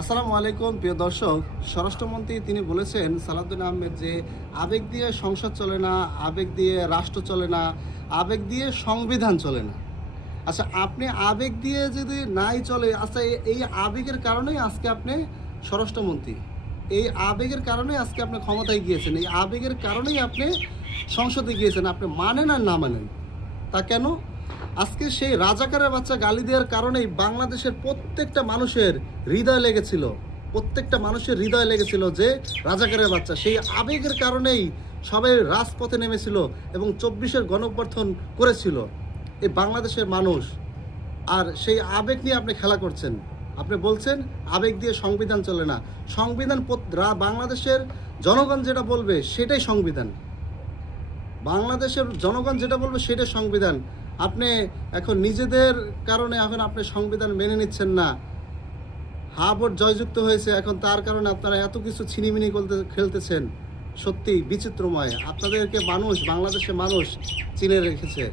আসসালামু আলাইকুম প্রিয় দর্শক। স্বরাষ্ট্রমন্ত্রী তিনি বলেছেন সালাউদ্দিন আহমেদ যে আবেগ দিয়ে সংসদ চলে না, আবেগ দিয়ে রাষ্ট্র চলে না, আবেগ দিয়ে সংবিধান চলে না। আচ্ছা, আপনি আবেগ দিয়ে যদি নাই চলে, আচ্ছা এই আবেগের কারণেই আজকে আপনি স্বরাষ্ট্রমন্ত্রী, এই আবেগের কারণেই আজকে আপনি ক্ষমতায় গিয়েছেন, এই আবেগের কারণেই আপনি সংসদে গিয়েছেন। আপনি মানেন আর না মানেন তা কেন? আজকে সেই রাজাকারের বাচ্চা গালি দেওয়ার কারণেই বাংলাদেশের প্রত্যেকটা মানুষের হৃদয় লেগেছিল, প্রত্যেকটা মানুষের হৃদয় লেগেছিল যে রাজাকারের বাচ্চা। সেই আবেগের কারণেই সবাই রাজপথে নেমেছিল এবং 24-এর গণঅভ্যুত্থান করেছিল এই বাংলাদেশের মানুষ। আর সেই আবেগ নিয়ে আপনি খেলা করছেন। আপনি বলছেন আবেগ দিয়ে সংবিধান চলে না। সংবিধান বাংলাদেশের জনগণ যেটা বলবে সেটাই সংবিধান। বাংলাদেশের জনগণ যেটা বলবে সেটাই সংবিধান। আপনি এখন নিজেদের কারণে এখন আপনি সংবিধান মেনে নিচ্ছেন না। হা ভোট জয়যুক্ত হয়েছে, এখন তার কারণে আপনারা এত কিছু ছিনিমিনি খেলতেছেন। সত্যি বিচিত্রময়। আপনাদেরকে মানুষ, বাংলাদেশের মানুষ চিনে রেখেছে।